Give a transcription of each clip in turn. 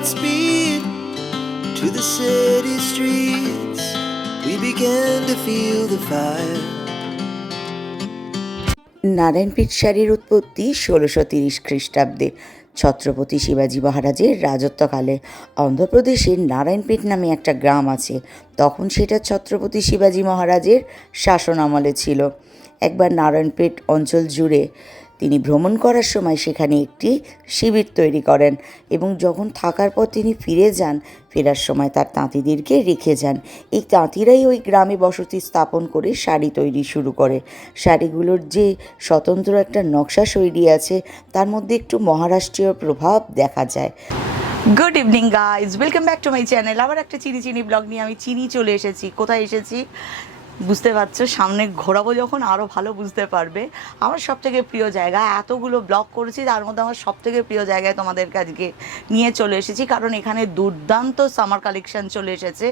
Godspeed to the city streets. We began to feel the fire. নারায়ণপীঠ শাড়ির উৎপত্তি 1630 খ্রিস্টাব্দে ছত্রপতি শিবাজী মহারাজের রাজত্বকালে। অন্ধ্রপ্রদেশের নারায়ণপীঠ নামে একটা গ্রাম আছে, তখন সেটা ছত্রপতি শিবাজী মহারাজের শাসন আমলে ছিল। একবার নারায়ণপীঠ অঞ্চল জুড়ে তিনি ভ্রমণ করার সময় সেখানে একটি শিবির তৈরি করেন এবং যখন থাকার পর তিনি ফেরার সময় তার তাঁতিদেরকে রেখে যান। এই তাঁতিরাই ওই গ্রামে বসতি স্থাপন করে শাড়ি তৈরি শুরু করে। শাড়িগুলোর যে স্বতন্ত্র একটা নকশা শৈলী আছে, তার মধ্যে একটু মহারাষ্ট্রীয় প্রভাব দেখা যায়। Good evening guys, welcome back to my channel. আবার একটা চিনি ব্লগ নিয়ে আমি চলে এসেছি। কোথায় এসেছি বুঝতে পারছো, সামনে ঘোরাবো যখন আরও ভালো বুঝতে পারবে। আমার সবথেকে প্রিয় জায়গা, এতগুলো ব্লগ করেছি তার মধ্যে আমার সবথেকে প্রিয় জায়গায় তোমাদের কাছকে নিয়ে চলে এসেছি, কারণ এখানে দুর্দান্ত সামার কালেকশান চলে এসেছে।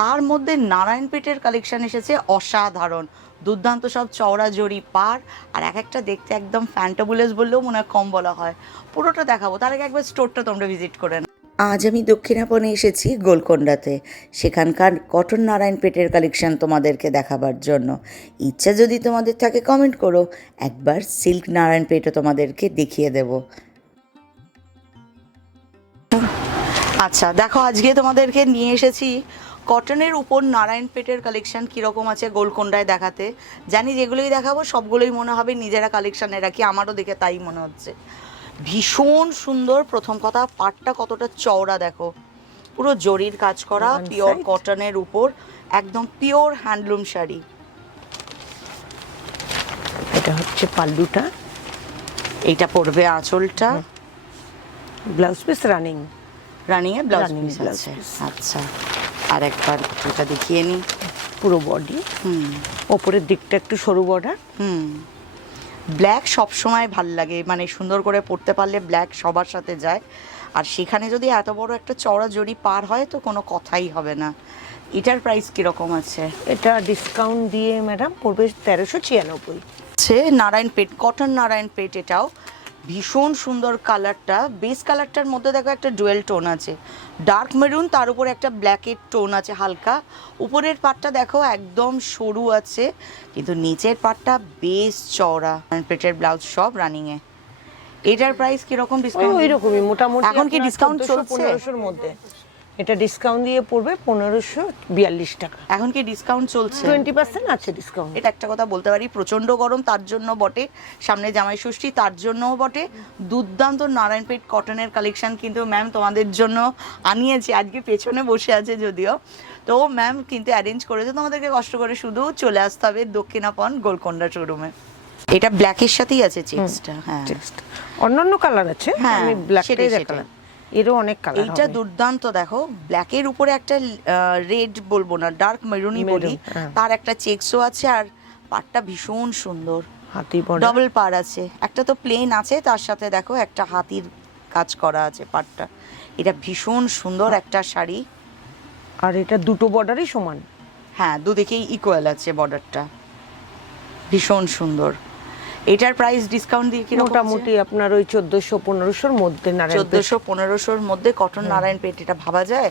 তার মধ্যে নারায়ণপীঠের কালেকশান এসেছে অসাধারণ, দুর্দান্ত সব চওড়া জড়ি পার, আর এক একটা দেখতে একদম ফ্যান্টাবুলাস বললেও মনে হয় কম বলা হয়। পুরোটা দেখাবো, তার আগে একবার স্টোরটা তোমরা ভিজিট করে নাও। আজ আমি দক্ষিণাপনে এসেছি গোলকোন্ডাতে, সেখানকার কটন নারায়ণপেটের কালেকশন তোমাদেরকে দেখাবার জন্য। ইচ্ছা যদি তোমাদের থাকে কমেন্ট করো, একবার সিল্ক নারায়ণপেটও তোমাদেরকে দেখিয়ে দেব। আচ্ছা দেখো, আজকে তোমাদেরকে নিয়ে এসেছি কটনের উপর নারায়ণপেটের কালেকশন কীরকম আছে গোলকোন্ডায় দেখাতে। জানি যেগুলোই দেখাবো সবগুলোই মনে হবে নিজেরা কালেকশানে রাখি, আমারও দেখে তাই মনে হচ্ছে। ভীষণ সুন্দর। প্রথম কথা, পাটটা কতটা চওড়া দেখো, পুরো জরির কাজ করা, পিওর কটনের উপর, একদম পিওর হ্যান্ডলুম শাড়ি। এটা হচ্ছে পাল্লুটা, এইটা পড়বে আঁচলটা, ব্লাউজ পিস রানিং এ ব্লাউজ পিস আছে। আচ্ছা, আর একবার এটা দেখিয়ে নিই। পুরো বডি, ওপরের দিকটা একটু সরু বর্ডার। ব্ল্যাক সবসময় ভাল লাগে, মানে সুন্দর করে পরতে পারলে ব্ল্যাক সবার সাথে যায়। আর সেখানে যদি এত বড় একটা চওড়া জড়ি পার হয় তো কোনো কথাই হবে না। এটার প্রাইস কীরকম আছে? এটা ডিসকাউন্ট দিয়ে ম্যাডাম পড়বে 1396। আছে নারায়ণপেট, কটন নারায়ণপেট। এটাও ভীষণ সুন্দর কালারটা। বেস কালারটার মধ্যে দেখো একটা ডুয়েল টোন আছে, ডার্ক মেরুন, তার উপর একটা ব্ল্যাকের টোন আছে হালকা। উপরের পাটটা দেখো একদম সরু আছে, কিন্তু নিচের পাটটা বেশ চওড়া। পেটের ব্লাউজ সব রানিংয়ে। এটার প্রাইস কিরকম? ডিসকাউন্ট ওই রকমই মোটামুটি। এখন কি ডিসকাউন্ট চলছে? 1500-র মধ্যে এটা ডিসকাউন্ট দিয়ে পড়বে 1542 টাকা। এখন কি ডিসকাউন্ট চলছে? 20% আছে ডিসকাউন্ট। এটা একটা কথা বলতে পারি, প্রচণ্ড গরম তার জন্য বটে, সামনে জামাই ষষ্ঠী তার জন্যও বটে। দুর্দান্ত নারায়ণপেট কটনের কালেকশন কিন্তু ম্যাম তোমাদের জন্য আনিয়েছি। আজকে পেছনে বসে আছে যদিও, তো ম্যাম কিন্তু অ্যারেঞ্জ করেছে, তোমাদেরকে কষ্ট করে শুধু চলে আসতে হবে দক্ষিণাপন গোলকোন্ডা শোরুমে। এটা ব্ল্যাকের সাথেই আছে চেক্সটা। হ্যাঁ, অন্যান্য কালার আছে, আমি ব্ল্যাকটাই দেখালাম, এরও অনেক কালার। এইটা দুর্দান্ত দেখো, ব্ল্যাকের উপরে একটা রেড বলবো না, ডার্ক মেরুনই বলি, তার একটা চেক্সও আছে, আর পাটটা ভীষণ সুন্দর, হাতি ডবল পার আছে। একটা তো প্লেন আছে, তার সাথে দেখো একটা হাতির কাজ করা আছে পাটটা। এটা ভীষণ সুন্দর একটা শাড়ি, আর এটা দুটো বর্ডারই সমান। হ্যাঁ, দুদিকেই ইকুয়াল আছে বর্ডারটা, ভীষণ সুন্দর। এটার প্রাইস ডিসকাউন্ট দিয়ে কি মোটামুটি আপনার ওই 1400-1500-র মধ্যে। 1400-1500-র মধ্যে কটন নারায়ণপেট, এটা ভাবা যায়?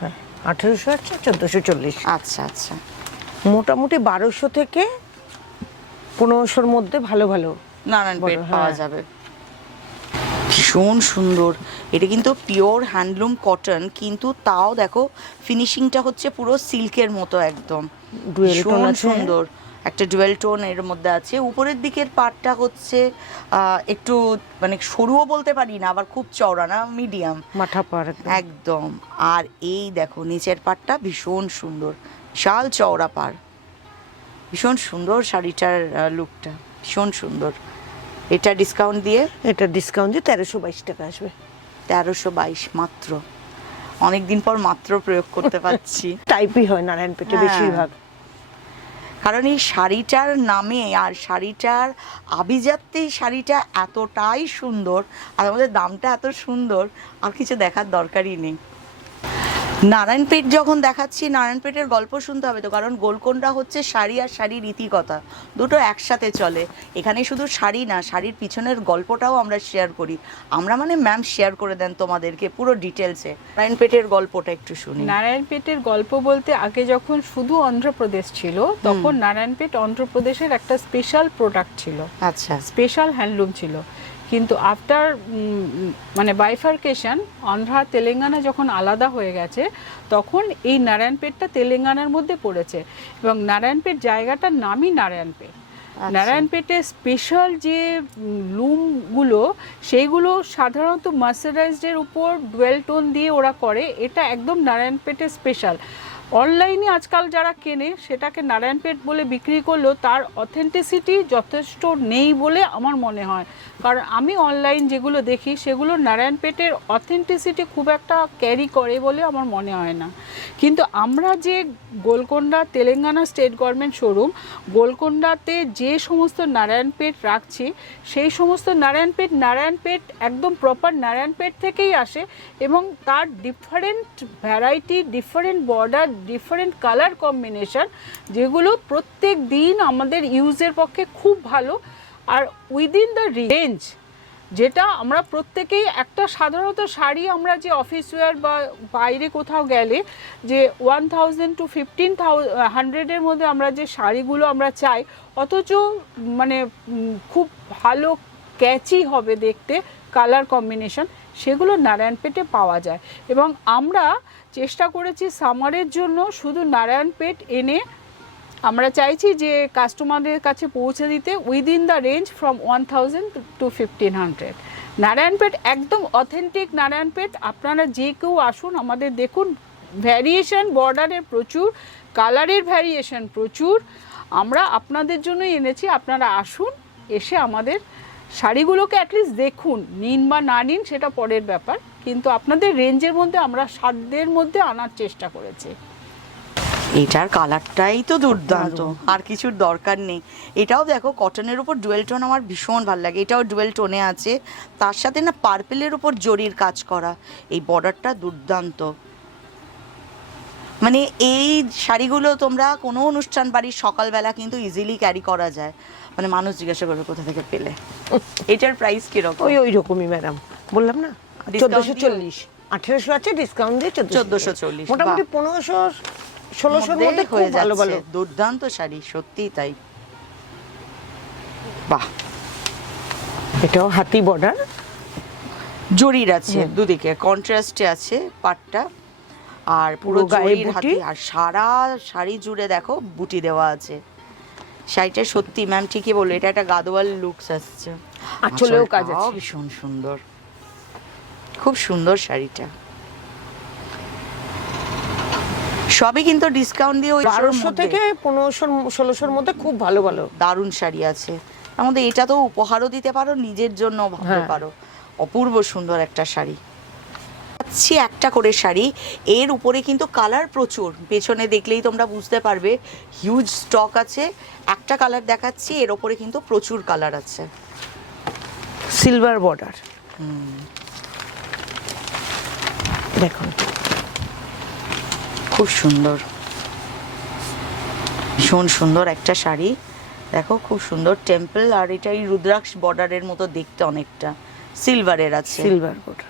হ্যাঁ, 1800 আছে, 1440। আচ্ছা আচ্ছা, মোটামুটি 1200 থেকে 1500-র মধ্যে ভালো ভালো নারায়ণপেট পাওয়া যাবে। ভীষণ সুন্দর। এটা কিন্তু পিওর হ্যান্ডলুম কটন, কিন্তু তাও দেখো ফিনিশিংটা হচ্ছে পুরো সিল্কের মতো একদম, ভীষণ সুন্দর। একটা ডুয়েল টোন এর মধ্যে আছে। উপরের দিকের পাটটা হচ্ছে একটু মানে সরুও বলতে পারি না, আবার খুব চওড়া না, মিডিয়াম মাথা পার একদম। আর এই দেখো নিচের পাটটা ভীষণ সুন্দর, বিশাল চওড়া পার, ভীষণ সুন্দর শাড়িটার লুকটা, ভীষণ সুন্দর। এটা ডিসকাউন্ট দিয়ে 1322 টাকা আসবে। 1322 মাত্র। অনেকদিন পর মাত্র প্রয়োগ করতে পারছি। টাইপই হয় নারায়ণপেটে বেশিরভাগ, কারণ এই শাড়িটার নামে আর শাড়িটার আভিজাত্যেই শাড়িটা এতটাই সুন্দর, আর আমাদের দামটা এত সুন্দর, আর কিছু দেখার দরকারই নেই। নারায়ণপেট যখন দেখাচ্ছি, নারায়ণপেটের গল্প শুনতে হবে তো, কারণ গোলকোন্ডা হচ্ছে শাড়ি আর শাড়ির রীতিকথা, দুটো একসাথে চলে। এখানে শুধু শাড়ি না, শাড়ির পিছনের গল্পটাও আমরা শেয়ার করি। আমরা মানে ম্যাম শেয়ার করে দেন তোমাদেরকে পুরো ডিটেলসে। নারায়ণপেটের গল্পটা একটু শুনি। নারায়ণপেটের গল্প বলতে, আগে যখন শুধু অন্ধ্রপ্রদেশ ছিল তখন নারায়ণপেট অন্ধ্রপ্রদেশের একটা স্পেশাল প্রোডাক্ট ছিল, আচ্ছা, স্পেশাল হ্যান্ডলুম ছিল। কিন্তু আফটার মানে বাইফার্কেশন, অন্ধ্রা তেলেঙ্গানা যখন আলাদা হয়ে গেছে, তখন এই নারায়ণপেটটা তেলেঙ্গানার মধ্যে পড়েছে এবং নারায়ণপেট জায়গাটার নামই নারায়ণপেট। নারায়ণপেটের স্পেশাল যে লুমগুলো, সেইগুলো সাধারণত মার্সারাইজডের উপর ডুয়েল টোন দিয়ে ওরা করে, এটা একদম নারায়ণপেটের স্পেশাল। অনলাইনে আজকাল যারা কেনে সেটাকে নারায়ণপেট বলে বিক্রি করলেও তার অথেন্টিসিটি যথেষ্ট নেই বলে আমার মনে হয়, কারণ আমি অনলাইন যেগুলো দেখি সেগুলো নারায়ণপেটের অথেন্টিসিটি খুব একটা ক্যারি করে বলে আমার মনে হয় না। কিন্তু আমরা যে Golconda Telangana state government showroom, গোলকোন্ডাতে যে সমস্ত নারায়ণপেট রাখছি, সেই সমস্ত নারায়ণপেট একদম প্রপার নারায়ণপেট থেকেই আসে এবং তার different variety, different border, different colour combination, যেগুলো প্রত্যেক দিন আমাদের ইউজের পক্ষে খুব ভালো। আর উইদিন দ্য রেঞ্জ, যেটা আমরা প্রত্যেকেই, একটা সাধারণত শাড়ি আমরা যে অফিস ওয়্যার বা বাইরে কোথাও গেলে যে 1000 to 1500 মধ্যে আমরা যে শাড়িগুলো আমরা চাই, অথচ মানে খুব ভালো ক্যাচি হবে দেখতে কালার কম্বিনেশন, সেগুলো নারায়ণপেটে পাওয়া যায়। এবং আমরা চেষ্টা করেছি সামারের জন্য শুধু নারায়ণপেট এনে আমরা চাইছি যে কাস্টমারদের কাছে পৌঁছে দিতে within the range from 1000 to 1500। নারায়ণপেট একদম অথেন্টিক নারায়ণপেট। আপনারা যে কেউ আসুন, আমাদের দেখুন, ভ্যারিয়েশন বর্ডারের প্রচুর, কালারের ভ্যারিয়েশন প্রচুর, আমরা আপনাদের জন্যই এনেছি। আপনারা আসুন, এসে আমাদের শাড়িগুলোকে অ্যাটলিস্ট দেখুন, নিন বা না নিন সেটা পরের ব্যাপার, কিন্তু আপনাদের রেঞ্জের মধ্যে আমরা সাধ্যের মধ্যে আনার চেষ্টা করেছি। এটার কালারটাই তো দুর্দান্ত, আর কিছুর দরকার নেই। এটাও দেখো কটনের উপর ডুয়েল টোন, আমার ভীষণ ভালো লাগে। এটাও ডুয়েল টোনে আছে, তার সাথে না পার্পেলের উপর জরির কাজ করা, এই বর্ডারটা দুর্দান্ত। মানে এই শাড়িগুলো তোমরা কোনো অনুষ্ঠান বাড়ির সকালবেলা কিন্তু ইজিলি ক্যারি করা যায়। মানে মানুষ জিজ্ঞাসা করবে কোথা থেকে পেলে। এটার প্রাইস কিরকম? ওই রকমই ম্যাডাম, বললাম না 1440, 1800 আছে, ডিসকাউন্ট দিয়ে 1440, মোটামুটি 1500-1600 মধ্যে খুব ভালো ভালো দুর্দান্ত শাড়ি, সত্যিই তাই। বাহ, এটাও হাতি বর্ডার, জরির আছে দুদিকে, কন্ট্রাস্টে আছে পাটটা, আর পুরো জরির হাতি, আর সারা শাড়ি জুড়ে দেখো বুটি দেওয়া আছে। শাড়িটা সত্যি ম্যাম ঠিকই বললো, এটা একটা গাদোয়াল লুকস আসছে। আঁচলেও কাজ আছে, ভীষণ সুন্দর, খুব সুন্দর শাড়িটা। সবই কিন্তু ডিসকাউন্ট দিয়ে ওই 1200 থেকে 1500-1600 মধ্যে খুব ভালো ভালো দারুণ শাড়ি আছে। তার মধ্যে এটা তো উপহারও দিতে পারো, নিজের জন্য ভাবতে পারো। অপূর্ব সুন্দর একটা শাড়ি। একটা করে শাড়ি, এর উপরে কিন্তু কালার প্রচুর, পেছনে দেখলেই তোমরা বুঝতে পারবে হিউজ স্টক আছে। একটা কালার দেখাচ্ছি, এর উপরে কিন্তু প্রচুর কালার আছে। সিলভার বর্ডার, দেখুন খুব সুন্দর, ভীষণ সুন্দর একটা শাড়ি। দেখো খুব সুন্দর টেম্পল, আর এটা এই রুদ্রাক্ষ বর্ডারের মতো দেখতে, অনেকটা সিলভারের আছে, সিলভার বর্ডার,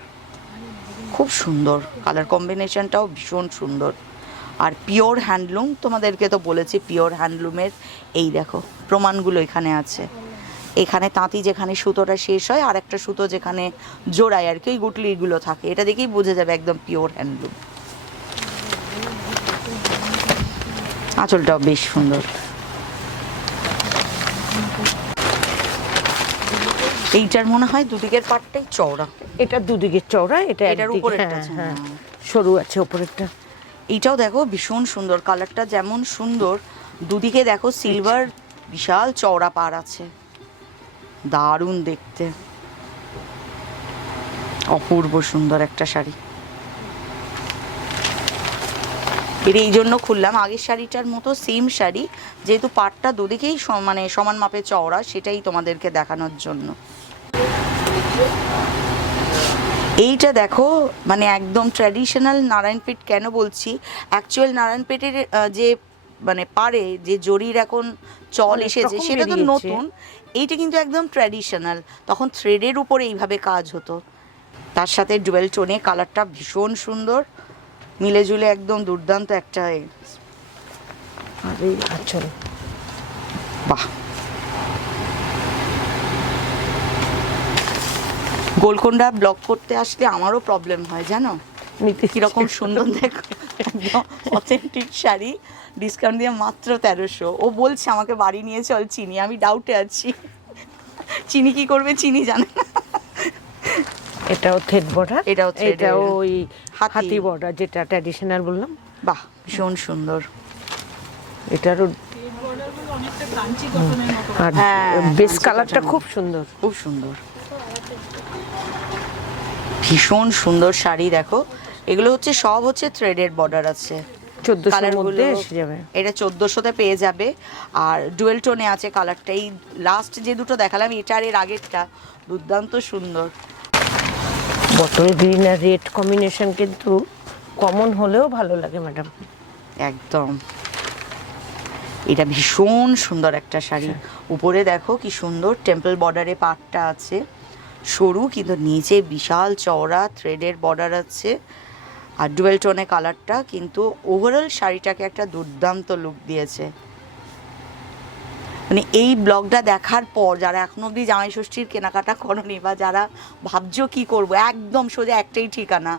খুব সুন্দর কালার কম্বিনেশনটাও ভীষণ সুন্দর। আর পিওর হ্যান্ডলুম, তোমাদেরকে তো বলেছি পিওর হ্যান্ডলুমের এই দেখো প্রমাণগুলো এখানে আছে। এখানে তাঁতি যেখানে সুতোটা শেষ হয়, আর একটা সুতো যেখানে জোড়ায় আর কি ওই গুটলিগুলো থাকে, এটা দেখেই বোঝা যাবে একদম পিওর হ্যান্ডলুম। আঁচলটাও বেশ সুন্দর। এইটার মনে হয় দুদিকের পাটটাই চওড়া, এটা দুদিকের চওড়া, এটা এটার উপরেরটা সরু আছে, উপরেরটা। এইটাও দেখো ভীষণ সুন্দর, কালারটা যেমন সুন্দর, দুদিকে দেখো সিলভার বিশাল চওড়া পাড় আছে, দারুণ দেখতে, অপূর্ব সুন্দর একটা শাড়ি। এর এই জন্য খুললাম, আগের শাড়িটার মতো সেম শাড়ি, যেহেতু পাটটা দুদিকেই মানে সমান মাপে চওড়া, সেটাই তোমাদেরকে দেখানোর জন্য। এইটা দেখো, মানে একদম ট্র্যাডিশনাল নারায়ণপেট কেন বলছি, অ্যাকচুয়াল নারায়ণপেটের যে মানে পারে যে জরির এখন চল অনেক এসেছে রকম সেটা তো বেরিয়েছে। নতুন, এইটা কিন্তু একদম ট্র্যাডিশনাল। তখন থ্রেডের উপরে এইভাবে কাজ হতো, তার সাথে ডুয়েল টোনে কালারটা ভীষণ সুন্দর, মিলে জুলে একদম দুর্দান্ত একটা আর এই আঁচল, বাহ। গোলকোন্ডা ব্লক করতে আসলে আমারও প্রবলেম হয় জানো, নিতে কিরকম সুন্দর দেখো, একদম অথেন্টিক শাড়ি, ডিসকাউন্ট দিয়ে মাত্র 1300। ও বলছে আমাকে বাড়ি নিয়ে চল চিনি, আমি ডাউটে আছি, চিনি কি করবে, চিনি জানে না। এটাও থ্রেড বর্ডার, এটাও thread এটাও এর। ওই হাতি। হাতি বর্ডার যেটা ট্র্যাডিশনাল বললাম। বাহ, ভীষণ সুন্দর। এটারও অনেকটা কাঞ্চি কটনের মতো। আর হ্যাঁ, বেস কাঞ্চি কালারটা cotton। খুব সুন্দর। খুব সুন্দর, ভীষণ সুন্দর শাড়ি। দেখো এগুলো হচ্ছে সব হচ্ছে থ্রেডের বর্ডার আছে, 1400 কালারগুলো মধ্যে এসে যাবে। এটা 1400-তে পেয়ে যাবে। আর ডুয়েল টোনে আছে কালারটা, এই লাস্ট যে দুটো দেখালাম এটা আর এর আগেরটা দুর্দান্ত সুন্দর। বটল গ্রিন আর রেড কম্বিনেশন কিন্তু কমন হলেও ভালো লাগে ম্যাডাম। একদম, এটা ভীষণ সুন্দর একটা শাড়ি। উপরে দেখো কি সুন্দর টেম্পল বর্ডারে পাটটা আছে, সরু কিন্তু নিচে বিশাল চওড়া থ্রেডের বর্ডার আছে। আর ডুয়েল টোনে কালারটা কিন্তু ওভারঅল শাড়িটাকে একটা দুর্দান্ত লুক দিয়েছে। মানে এই ব্লগটা দেখার পর যারা এখনো অবধি জামাই ষষ্ঠীর কেনাকাটা করনি বা যারা ভাবছো কি করবো, একদম সোজা একটাই ঠিকানা,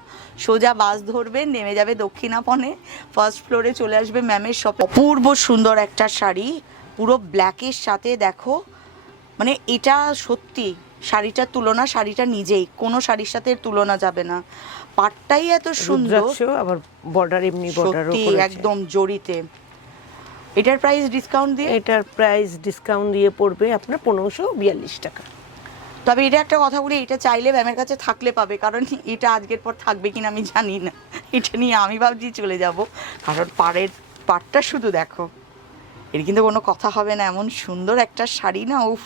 সোজা বাস ধরবে, নেমে যাবে দক্ষিণাপনে, ফার্স্ট ফ্লোরে চলে আসবে ম্যামের শপে। অপূর্ব সুন্দর একটা শাড়ি, পুরো ব্ল্যাকের সাথে দেখো, মানে এটা সত্যি শাড়িটার তুলনা, শাড়িটা নিজেই কোনো শাড়ির সাথে এর তুলনা যাবে না। পাটটাই এত সুন্দর, রুদ্রাক্ষ আবার বর্ডার এমনি বর্ডারও সত্যি করেছে। একদম জড়িতে। এটার প্রাইস ডিসকাউন্ট দিয়ে, এটার প্রাইস ডিসকাউন্ট দিয়ে পড়বে আপনার 1542 টাকা। তবে এটা একটা কথা বলি, এটা চাইলে ম্যামের কাছে থাকলে পাবে, কারণ এটা আজকের পর থাকবে কিনা আমি জানি না, এটা নিয়ে আমি ভাবছি চলে যাব। কারণ পাড়টা শুধু দেখো, এর কিন্তু কোনো কথা হবে না, এমন সুন্দর একটা শাড়ি না, উফ।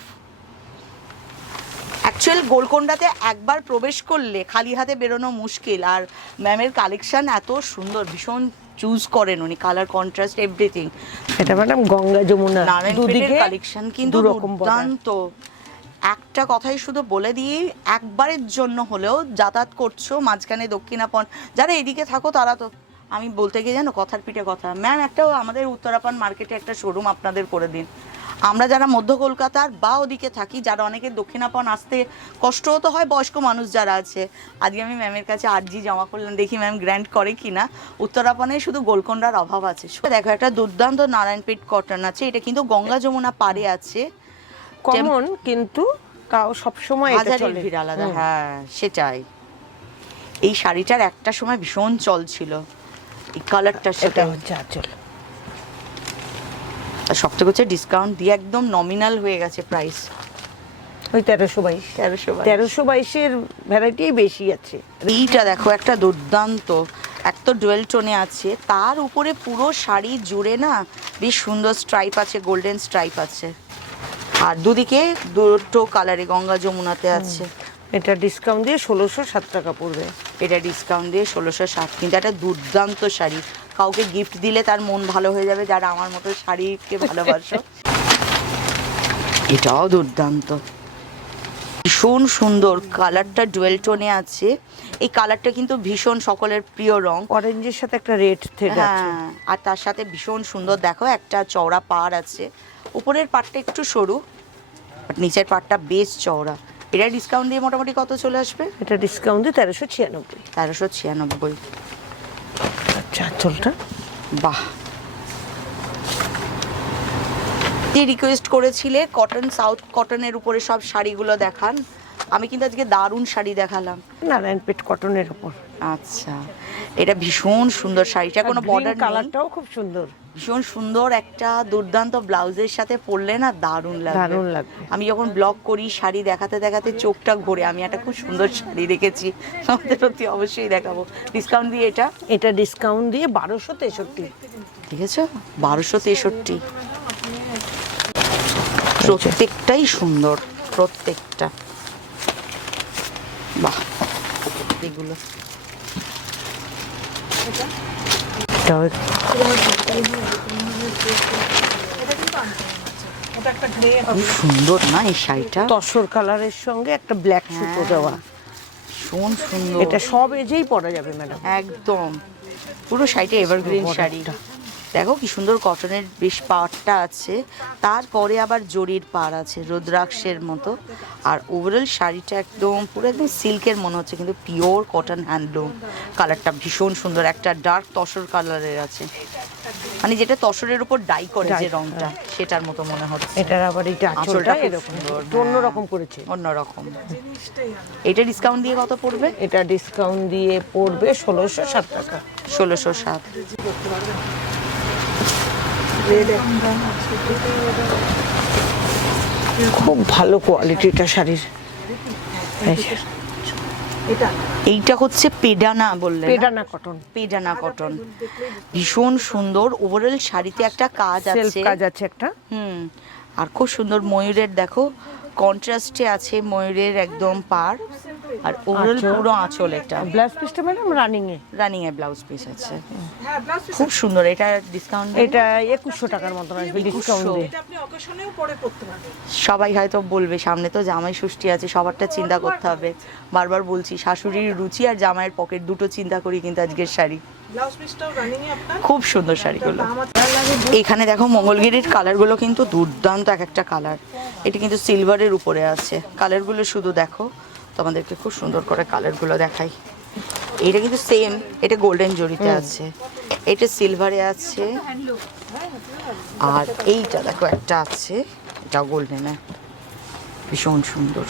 অ্যাকচুয়াল গোলকোন্ডাতে একবার প্রবেশ করলে খালি হাতে বেরোনো মুশকিল। আর ম্যামের কালেকশন এত সুন্দর, ভীষণ চুজ করেন উনি, কালার কন্ট্রাস্ট এভরিথিং। এটা ম্যাডাম গঙ্গা যমুনা নারায়ণপেটের দুদিকে কালেকশন কিন্তু দুরকম border। দুর্দান্ত। একটা কথাই শুধু বলে দিই, একবারের জন্য হলেও যাতায়াত করছো মাঝখানে দক্ষিণাপন, যারা এদিকে থাকো তারা তো, আমি বলতে গিয়ে জানো কথার পিঠে কথা, ম্যাম একটা আমাদের উত্তরাপান মার্কেটে একটা শোরুম আপনাদের করে দিন। আমরা যারা মধ্য কলকাতার বা ওদিকে থাকি, যারা অনেকের দক্ষিণাপন আসতে কষ্ট হতে হয়, বয়স্ক মানুষ যারা আছে, আজকে আমি ম্যামের কাছে আর্জি জমা করলাম, দেখি ম্যাম গ্র্যান্ড করে কিনা। উত্তরাপানে শুধু গোলকোন্ডার অভাব আছে। দেখো একটা দুর্দান্ত নারায়ণপেট কটন আছে, এটা কিন্তু গঙ্গা যমুনা পাড়ে আছে, কমন কিন্তু তাও সবসময় এটা হাজারের চলে। ভিড় আলাদা। হ্যাঁ সেটাই, এই শাড়িটার একটা সময় ভীষণ চল ছিল, এই কালারটা এটা সেটা। হচ্ছে আঁচল। আর সব থেকে হচ্ছে ডিসকাউন্ট দিয়ে একদম নমিনাল হয়ে গেছে প্রাইস, ওই 1322 1322 ভ্যারাইটি বেশি আছে। এইটা দেখো একটা দুর্দান্ত, এক তো ডুয়েল টোনে আছে, তার উপরে পুরো শাড়ি জুড়ে না বেশ সুন্দর স্ট্রাইপ আছে, গোল্ডেন স্ট্রাইপ আছে, আর দুদিকে দুটো কালারে গঙ্গা যমুনাতে আছে। এটা ডিসকাউন্ট দিয়ে 1607 টাকা পড়বে। এটা ডিসকাউন্ট দিয়ে 1660, কিন্তু একটা দুর্দান্ত শাড়ি, কাউকে গিফট দিলে তার মন ভালো হয়ে যাবে, যারা আমার মতো শাড়িকে ভালোবাসো। এটাও দুর্দান্ত, ভীষণ সুন্দর, কালারটা ডুয়েল টোনে আছে, এই কালারটা কিন্তু ভীষণ সকলের প্রিয় রং। অরেঞ্জের সাথে একটা রেড থ্রেড আছে। হ্যাঁ, আর তার সাথে ভীষণ সুন্দর দেখো একটা চওড়া পাড় আছে, উপরের পাড়টা একটু সরু বাট নিচের পাড়টা বেশ চওড়া। এটা ডিসকাউন্ট দিয়ে মোটামুটি কত চলে আসবে? এটা ডিসকাউন্ট দিয়ে 1396। 1396। আচ্ছা আঁচলটা বাহ, যে রিকোয়েস্ট করেছিলে কটন, সাউথ কটনের উপরে সব শাড়িগুলো দেখান, আমি কিন্তু আজকে দারুণ শাড়ি দেখালাম। নারায়ণপেট কটনের উপর। আচ্ছা, এটা ভীষণ সুন্দর শাড়িটা, কোনো বর্ডার নেই, কালারটাও খুব সুন্দর, ভীষণ সুন্দর, একটা দুর্দান্ত ব্লাউজের সাথে পরলে না দারুণ লাগবে। দারুণ লাগবে। আমি যখন ব্লগ করি শাড়ি দেখাতে দেখাতে চোখটা ঘোরে, আমি একটা খুব সুন্দর শাড়ি রেখেছি, আমাদের প্রতি অবশ্যই দেখাবো। ডিসকাউন্ট দিয়ে এটা ডিসকাউন্ট দিয়ে 1263। ঠিক আছে, 1263। প্রত্যেকটাই সুন্দর, প্রত্যেকটা। বাহ, এগুলো। এটাও সুন্দর না এই শাড়িটা, তসর কালারের সঙ্গে একটা ব্ল্যাক সুতো দেওয়া, ভীষণ সুন্দর। এটা সব এজেই পরা যাবে ম্যাডাম। একদম পুরো শাড়িটা এভারগ্রিন শাড়ি। দেখো কি সুন্দর কটনের বেশ পাড়টা আছে, তারপরে আবার জরির পাড় আছে রুদ্রাক্ষের মতো। আর ওভারঅল শাড়িটা একদম পুরো একদম সিল্কের মনে হচ্ছে, কিন্তু পিওর কটন হ্যান্ডলুম। কালারটা ভীষণ সুন্দর, একটা ডার্ক তসর কালারের আছে, মানে যেটা তসরের উপর ডাই করে যে রংটা সেটার মতো মনে হচ্ছে। এটার আবার এইটা আঁচলটা আঁচলটা খুব এরকম সুন্দর, একটু অন্যরকম করেছে। অন্যরকম। এটা ডিসকাউন্ট দিয়ে কত পড়বে? এটা ডিসকাউন্ট দিয়ে পড়বে 1607 টাকা। 1607। খুব ভালো কোয়ালিটিটা শাড়ির। এইটা হচ্ছে পেডানা বললেন? পেডানা কটন, পেডানা কটন, ভীষণ সুন্দর। ওভারঅল শাড়িতে একটা কাজ সেলফ আছে, কাজ আছে একটা। আর খুব সুন্দর ময়ূরের দেখো কন্ট্রাস্টে আছে ময়ূরের একদম পাড়, আর ওভারঅল পুরো আঁচল। এটা ব্লাউজ পিসটা ম্যাডাম রানিং এ ব্লাউজ পিস আছে, খুব সুন্দর। এটা ডিসকাউন্ট? এটা 2100 টাকার মতো আসবে ডিসকাউন্ট দিয়ে। সবাই হয়তো বলবে সামনে তো জামাই ষষ্ঠী আছে, সবারটা চিন্তা করতে হবে। বারবার বলছি শাশুড়ির রুচি আর জামাইয়ের পকেট দুটো চিন্তা করি কিন্তু আজকের শাড়ি। খুব সুন্দর শাড়িগুলো। এখানে দেখো মঙ্গলগিরির কালারগুলো কিন্তু দুর্দান্ত, এক একটা কালার। এটা কিন্তু সিলভারের উপরে আছে, কালারগুলো শুধু দেখো, তোমাদেরকে খুব সুন্দর করে কালারগুলো দেখাই। এটা কিন্তু সেম, এটা গোল্ডেন জরিতে আছে, এটা সিলভারে আছে, আর এইটা দেখো একটা আছে, এটাও গোল্ডেনে, ভীষণ সুন্দর।